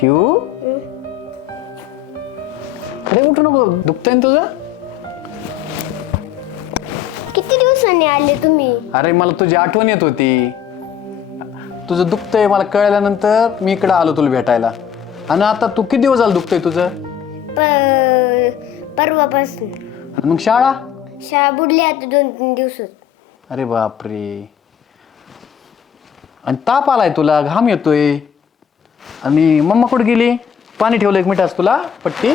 शिव अरे उठू नको, दुखतंय ना तुझं? किती दिवसांनी आले तुम्ही? अरे मला तुझी आठवण येत होती. तुझं दुखतंय मला कळल्यानंतर मी इकडे आलो तुला भेटायला. आणि आता तू किती दिवस झालं दुखतंय तुझं? परवापासून. आणि मग शाळा? शाळा बुडली आता 2-3 दिवसात. अरे बापरे. आणि ताप आलाय तुला, घाम येतोय. आणि मम्मा कुठे गेली? पाणी ठेवलं एक मिनिटास तुला पट्टी.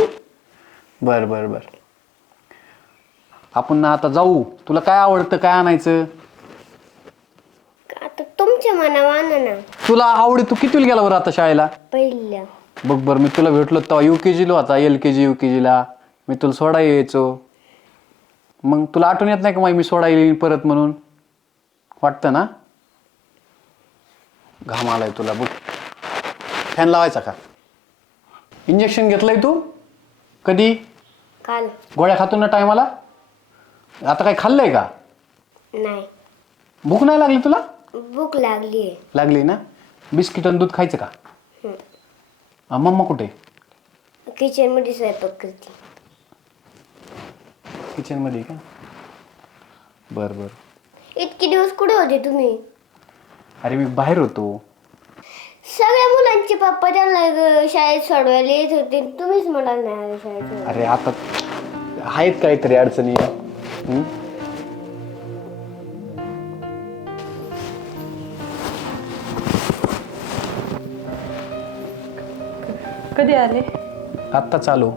बर बर बर. आपण ना आता जाऊ. तुला काय आवडतं, काय आणायचं? आता तुमच्या मनावर आणा ना. तुला आवडी, तू कितीला गेला बरं आता शाळेला? पहिल्या. बघ बरं, मी तुला भेटलो तेव्हा UKG ला होता, LKG UKG ला. मी तुला सोडा यायचो. मग तुला आठवण येत नाही का मी सोडा येईल परत म्हणून? वाटतं ना? घाम आलाय तुला बघ. फॅन लावायचा का? इंजेक्शन घेतलंय तू? कधी? काल. गोळ्या खातो ना टायमाला? आता काय खाल्लंय का? नाही. भूक नाही लागली तुला? भूक लागली. लागली ना? बिस्किट आणि दूध खायचं का? मम्मा कुठे? किचन मध्ये स्वयंपाक करते. किचन मध्ये का? बर बर. इतके दिवस कुठे होते तुम्ही? अरे मी बाहेर होतो. सगळ्या मुलांचे पप्पा त्यांना शाळेत सोडवायला येत होते, तुम्हीच म्हणाल नाही आले शाळेत. अरे आता आहेत काहीतरी अडचणी. कधी आले? आत्ता चालू.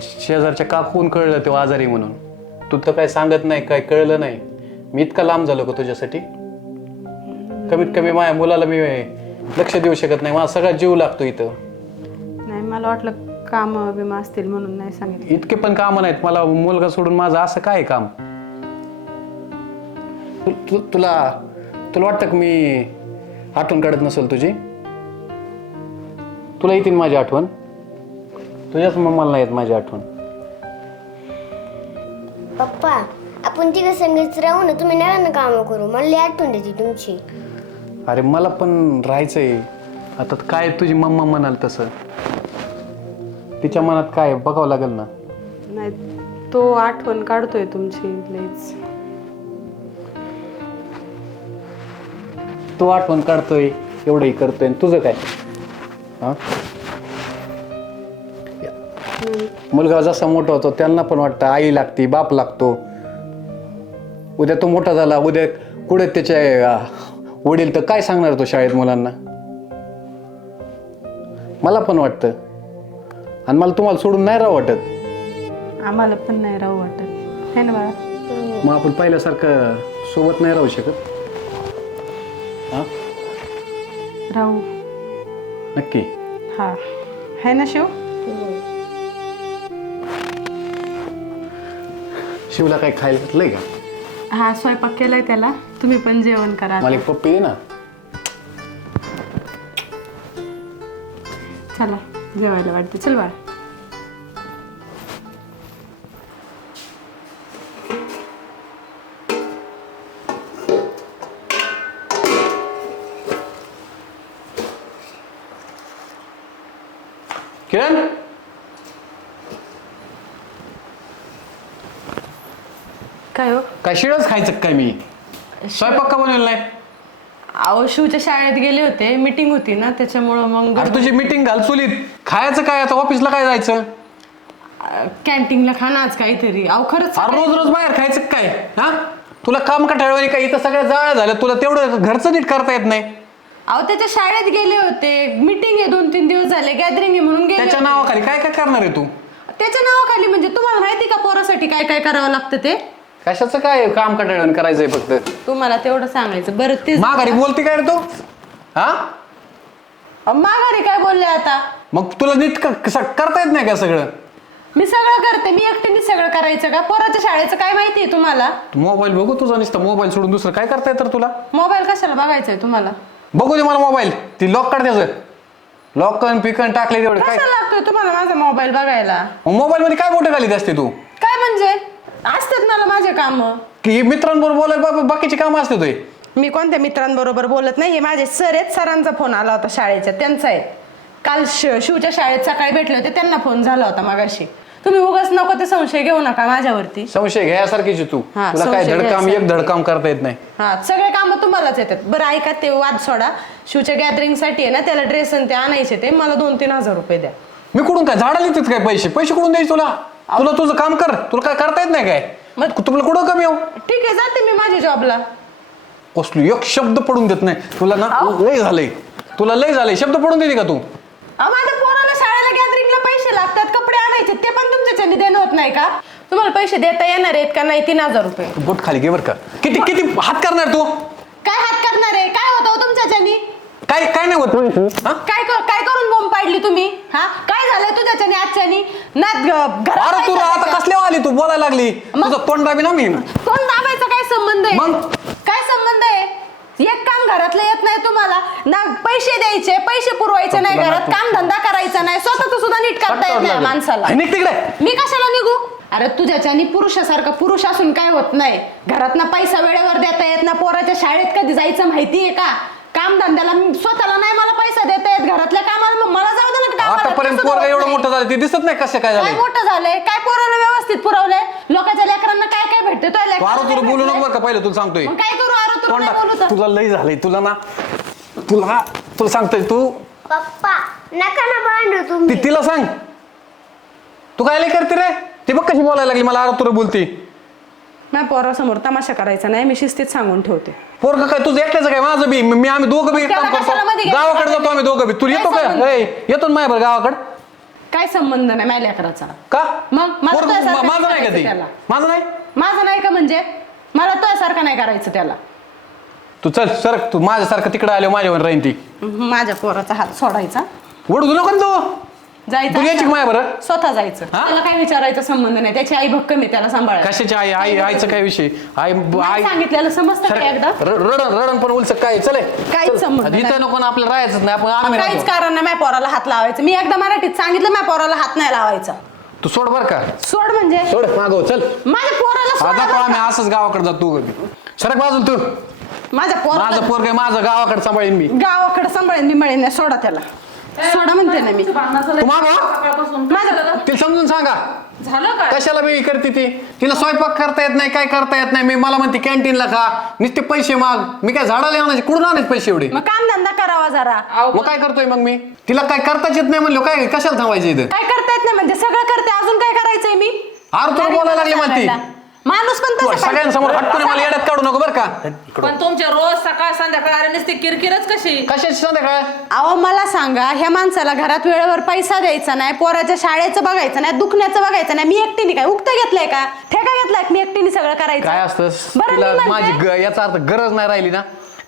शेजारच्या काकून कळलं तेव्हा आजारी म्हणून. तू तर काय सांगत नाही, काय कळलं नाही. मी इतका लांब झालो का तुझ्यासाठी? कमीत कमी माझ्या मुलाला मी लक्ष देऊ शकत नाही. माझा सगळा जीव लागतो इथं. नाही, मला वाटलं काम बिमा असतील म्हणून नाही सांगितलं. इतके पण कामं नाहीत मला. मुलगा सोडून माझं असं काय काम? तुला तुला वाटतं का मी आठवण काढत नसेल तुझी? तुला येतील माझी आठवण? तुझ्याच मम्माला नाही येत माझी आठवण. पप्पा, आपण तिघं संगीत राहू ना, तुम्ही नाही ना काम करू. मला लई आठवण देते तुमची. अरे मला पण राहायचंय. आता काय तुझी मम्मा म्हणाल तसं. तिच्या मनात काय बघावं लागेल ना. नाही, तो आठवण काढतोय तुमची लईच. तो आठवण काढतोय, एवढंही करतोय. तुझं काय? हा, मुलगा जसा मोठा होतो त्यांना पण वाटतं आई लागते, बाप लागतो. उद्या तो मोठा झाला, उद्या कुठे त्याचे वडील, तर काय सांगणार तो शाळेत मुलांना? मला पण वाटतं. आणि मला तुम्हाला सोडून नाही राहू वाटत. आम्हाला पण नाही राहू वाटत है ना बाळा? मग आपण पहिल्यासारखं सोबत नाही राहू शकत? हा, राहू. नक्की. हा, है ना शिव? शिवला काही खायला घातलंय का? हा, स्वयंपाक केलाय त्याला. तुम्ही पण जेवण करा. मला एक पप्पी दे ना. चला जेवायला वाटते. चल बाळा. किरण, काय हो? काय शिळच खायचं काय? मी स्वयंपाक का बनवलेला नाही? अहो, शिवच्या शाळेत गेले होते, मीटिंग होती ना, त्याच्यामुळं मग अरे तुझी मीटिंग घाल चुलीत. खायचं काय आता? ऑफिसला काय जायचं? कॅन्टीनला खाणं आज काहीतरी. अहो खरंच. अरे रोज रोज बाहेर खायचं काय? हा, तुला काम कटाळवाणी काय? इथं सगळ्या जाळ्या झाल्या, तुला तेवढं घरचं नीट करता येत नाही. अहो, त्याच्या शाळेत गेले होते, मीटिंग आहे, 2-3 दिवस झाले, गॅदरिंग आहे म्हणून गेले त्याच्या होते. नावाखाली काय काय करणार आहे तू? त्याच्या नावाखाली म्हणजे तुम्हाला माहिती का पोरासाठी काय काय करावं लागतं ते? कशाचं काय काम कटाळवाणी करायचंय फक्त? तुम्हाला तेवढं सांगायचं. बरं ते माघारी बोलते काय रे तू? हा, माघारी काय बोलले आता? मग तुला नीट करता येत नाही का सगळं? मी सगळं करते. मी एकटीने सगळं करायचं का? पोराच्या शाळेचं काय माहितीये तुम्हाला? मोबाईल बघू तुझा नुसता. मोबाईल सोडून दुसरं काय करता येतं तुला? मोबाईल कशाला बघायचंय तुम्हाला? बघू दे मला मोबाईल. ती लॉक काढ त्याचं. लॉकन पिकन टाकले तेवढे काय? कशाला लागतोय तुम्हाला माझा मोबाईल बघायला? मोबाईल मध्ये काय मोठं घालीत असते तू? काय म्हणजे? असतात मला माझे काम. की मित्रांबरोबर बोलायला बाकीची कामं असते तुझे. मी कोणत्या मित्रांबरोबर बोलत नाही. हे माझे सर आहेत, सरांचा फोन आला होता शाळेच्या, त्यांचा आहे. काल शिवच्या शाळेत सकाळी भेटले होते, त्यांना फोन झाला होता मगाशी. तुम्ही उगाच नको ते संशय घेऊ नका माझ्यावरती. संशय घ्यासारखीच आहे तू. हा, तुला काय संशय धडकाम घ्यायचा. एक धडकाम करता येत नाही. हा, सगळे कामं तुम्हालाच येतात. बरं ऐका, ते वाद सोडा. शिवच्या गॅदरिंग साठी आहे ना, त्याला ड्रेस आणि ते आणायचे, ते मला 2-3 हजार रुपये द्या. मी कुठून काय झाडाला येतात काय पैसे कुठून द्यायचे तुला? तुला तुझं काम कर, तुला काय करता येत नाही काय? मग तुला कुठं कमी हो? ठीक आहे, जाते मी माझ्या जॉबला. कसली एक शब्द पडून देत नाही तुला ना. लय झालंय तुला, लय झालंय. शब्द पडून देते का तू? माझ्या पोराला शाळेला गॅदरिंगला पैसे लागतात, कपडे आणायचे, ते पण तुमच्याच्याने देणं होत नाही का? तुम्हाला पैसे देता येणार आहेत का नाही? 3000 रुपये. बोट खाली घे बरं का. किती किती हात करणार तू? काय हात करणार आहे? काय होतं तुमच्याच्यानी? काय काय नाही होत. हा? काय करून बोंब पाडली तुम्ही? हा, काय झालंय तुझ्याच्यानी आजच्यानी? ना घरात अरे तू पैसा आता द्यायचा. कसल्या आली तू बोलायला लागली? तुझं तोंड दाबी ना मी. कोण दाबायचा काय संबंध आहे? मग? काय संबंध आहे? एक काम घरातलं येत नाही तुम्हाला ना, पैसे द्यायचे, पैसे पुरवायचे नाही, तुला घरात काम धंदा करायचा नाही, स्वतःच सुद्धा नीट करता येत नाही माणसाला. निघ तिकडे. मी कशाला निघू? अरे तुझ्याच्यानी पुरुषासारखा पुरुष असून काय होत नाही? घरात ना पैसा वेळेवर देता येत ना, पोराच्या शाळेत कधी जायचं माहितीये का? काम धंद्याला स्वतःला नाही मला पैसा देता येत, घरातल्या कामाला मग मला जाऊ दे ना कामाला. आतापर्यंत कसं पोरगा होत एवढं नाही? मोठं झालं ते दिसत नाही कसं काय काय झालं? मोठं झालंय? काय पोराला व्यवस्थित पुरवलंय? लोकांच्या लेकरांना काय काय भेटते? तू आरो तुला बोलू नको बरं का, पहिलं तुला सांगतोय. मग काय करू? आरो तुला नाही बोलू तर? तुला लय झालंय. तुला ना तुला सांगतोय. तू पप्पा नका ना भांडू तुम्ही. तिला सांग. तू काय लय करते रे? ती बघ कशी बोलायला लागली मला. आरो तुला बोलती. माझ्या पोरासमोर तमाशा करायचा नाही, मी शिस्तीत सांगून ठेवते. पोरग काय तुझं एकट्याचं काय? माझं बी. आम्ही दोघं बी त्याला काम करतो. कशाला मध्ये घ्यायचं? गावाकडे जातो आम्ही दोघं बी. तू येतो काय का? संबंध? येतो ना माझ्या बरं गावाकडे. काय संबंध नाही माझ्या लेकराचा. का? मग मला पोरगं तुझ्यासारखं माझं नाही का करायचं ते? त्याला. माझं नाही. माझं नाही का म्हणजे? मला तुझ्यासारखं नाही करायचं त्याला. तू चल सर, तू माझ्यासारखं तिकडे आले माझ्यावर राहीन ती. माझ्या पोराचा हात सोडायचा, ओढू नको ना तू. जायचं. तू यायची का माझ्या बरं? स्वतः जायचं. हा? त्याला काय विचारायचा संबंध नाही, त्याची आई भक्कम आहे, त्याला सांभाळायचं. कशाची आई? आईचा काय विषय? आई सांगितलेलं समजतं का एकदा? रडण पण उलच काय? चल काहीच संबंध नाही. इथं नको ना, आपल्याला राहायचंच नाही. आपण आम्ही काहीच राहतो. कारण नाही माझ्या पोराला हात लावायचं. मी एकदा मराठीत सांगितलं, माझ्या पोराला हात नाही लावायचा. तू सोड बर का. सोड म्हणजे? सोड मागव. चल माझ्या पोराला सोड आता बरं आम्ही का? असंच गावाकडे जातो. सरक बाजूल तू. माझ्या पोराला माझं पोर काय माझं गावाकडे सांभाळीन मी. गावाकडे सांभाळेन मी, मिळेन नाही. सोडा त्याला, सोडा म्हणते ना मी. तू मागव. माझ्या तिला समजून सांगा. झालं काय? कशाला मी करते ती? तिला स्वयंपाक करता येत नाही, काय करता येत नाही. मी मला म्हणते कॅन्टीनला खा, नुसते पैसे माग. मी काय झाडाला आणायचे? कुठून आणायचे पैसे एवढे? मग काम धंदा करावा जरा. मग काय करतोय मग मी? तिला काय करताच येत नाही म्हणलं, काय कशाला थांबायचं इथं? काय करता येत नाही म्हणजे? सगळं करते, अजून काय करायचंय मी? अरे तुला बोलायला लागली मला ती. माणूस पण तू तसं सगळ्यांसमोर हटकून मला येड्यात काढू नको बरं का. पण तुमच्या रोज सकाळ संध्याकाळ अरे नुसती किरकिरच कशी? कशाची संध्याकाळ? अहो मला सांगा, ह्या माणसाला घरात वेळेवर पैसा द्यायचा नाही, पोराच्या शाळेचं बघायचं नाही, दुखण्याचं बघायचं नाही. मी एकटीने काय उक्त घेतलंय का? ठेका घेतलाय मी एकटीने सगळं करायचं? काय असतं बरं, तिला मी माझी म्हणते- याचा अर्थ गरज नाही राहिली ना,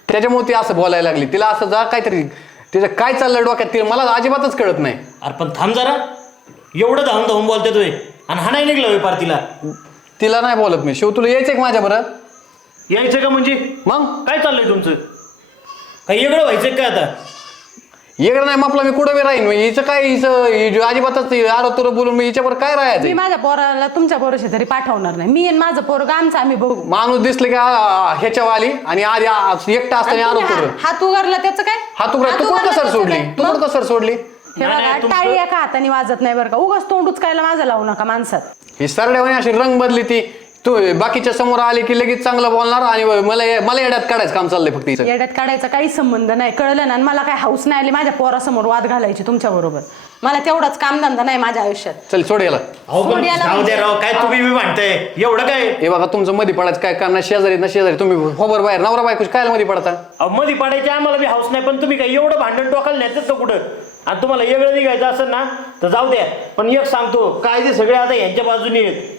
त्याच्यामुळे ती असं बोलायला लागली. तिला असं जा काहीतरी तिचं काय चाललंय डोक्यात ते मला अजिबातच कळत नाही. अरे पण थांब जरा, एवढं धावून धावून बोलते तुम्ही आणि हा नाही निघला व्यापार तिला. तिला नाही बोलत मी. शिव तुला यायचंय का माझ्या बरं? यायचं का म्हणजे? मग काय चाललंय तुमचं? काही वेगळं व्हायचं काय आता? येकडं नाही मापला मी कुठं बी राहीन. हिचं काय हिचं अजिबातच आरो तुला बोलून मी हिच्यावर काय मी राहायचं? माझ्या पोराला तुमच्या पोराशी तरी पाठवणार नाही. मी आणि माझं पोरग आमचं आम्ही बघू. माणूस दिसले की ह्याच्या वाली आणि आधी एकटा असताना आरो तुला हात उगारला त्याचं काय? हात उघडा. तू उगारला कुठं कसर त्याचं सोडली? काय? तू मग? कुठं कसर सोडली? हे नाही, बघा, तुमचं- टाळी एका हाताने वाजत नाही बरं का. उगाच तोंड उचकायला माझं लावू नका माणसात. ही सरड्यावानी अशी रंग बदली ती. तू बाकीच्या समोर आली की लगेच चांगलं बोलणार आणि मला येड्यात काढायचं काम चाललंय फक्त हिचं. येड्यात काढायचा काही संबंध नाही, कळलं ना? आणि मला काय हाऊस नाही आली माझ्या पोरासमोर वाद घालायची तुमच्या बरोबर. मला तेवढाच कामधंदा नाही माझ्या आयुष्यात. चल सोड याला. अहो पण सोड याला जाऊ म्हणजे. दे राव, काय तुम्ही बी म्हणताय एवढं काय? हे बघा तुमचं मध्ये पडायचं काय करणार? शेजारी ना शेजारी तुम्ही खोबर बाहेर नवरा बायको काय मध्ये पडता? अहो मध्ये पाडायचे आम्हाला बी हाऊस नाही, पण तुम्ही काय एवढं भांडण टोकायला नेतात का कुठं? आणि तुम्हाला वेगळं निघायचं असेल ना तर जाऊ द्या. पण एक सांगतो, काय ते सगळे आता यांच्या बाजूने आहेत.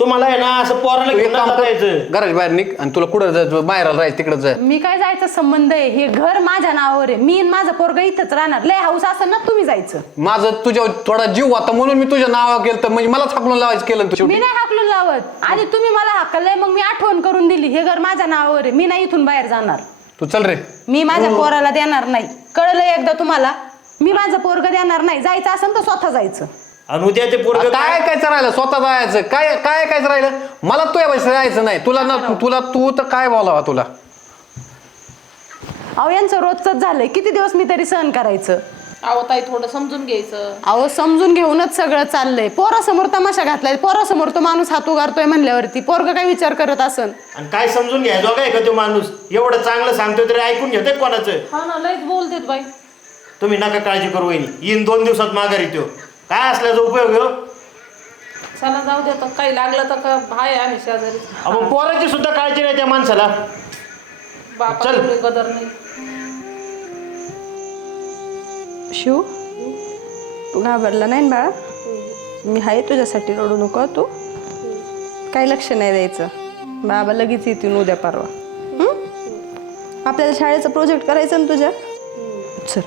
तुम्हाला आहे ना असं पोराला तू एक घेऊन काम जाता कर, यायचं. घराच्या बाहेर निघ आणि तुला कुठं जायचं बाहेर राहायचं तिकडं जाय. मी काय जायचं संबंध आहे? हे घर माझ्या नावावर आहे. मी आणि माझं पोरग इथंच राहणार. लय हाऊस असेल ना तुम्ही जायचं. माझं तुझ्या थोडा जीव होता म्हणून मी तुझ्या नावावर केलं, तर म्हणजे मला थाकलून लावायचं केलं तू मी शेवटी. नाही हाकलून लावत. आधी तुम्ही मला हाकललंय, मग मी आठवण करून दिली. हे घर माझ्या नावावर आहे. मी नाही इथून बाहेर जाणार. तू चल रे. मी माझ्या पोराला देणार नाही. कळलं एकदा तुम्हाला? मी माझं पोरग देणार नाही. जायचं असेल तर स्वतः जायचं. आणि उद्या ते पोरग काय काय राहिलं? स्वतः जायचं काय काय काय राहिलं? मला तुझ्या पैसे जायचं नाही. तुला ना तुला तू तर काय बोलावा तुला? अहो यांचं रोजच झालंय. किती दिवस मी तरी सहन करायचं? अहो ताई थोडं समजून घ्यायचं. अहो समजून घेऊनच सगळं चाललंय. पोरासमोर तमाशा घातलाय, पोरासमोर तो माणूस हात उगारतोय म्हणल्यावरती पोरग काय विचार करत असन. आणि काय समजून घ्यायचो काय का तो माणूस एवढं चांगलं सांगतोय तरी ऐकून घेतोय कोणाचं. हा ना लयच बोलतेत बाई. तुम्ही नका काळजी करू वहिनी, येईन 2 दिवसात माघारी त्यो. काय असल्याचा उपयोग हो. चला जाऊ दे आता काही लागलं तर हाय आम्ही शेजारी. मग पोराची सुद्धा काळजी नाही त्या माणसाला. बापा चल. एवढी कदर नाही. शिव तू घाबरला नाही ना बाळा. मी आहे तुझ्यासाठी, रडू नको तू. काही लक्ष नाही द्यायचं. बाबा लगेच येतील उद्या परवा. आपल्याला शाळेचा प्रोजेक्ट करायचा ना तुझ्या. चल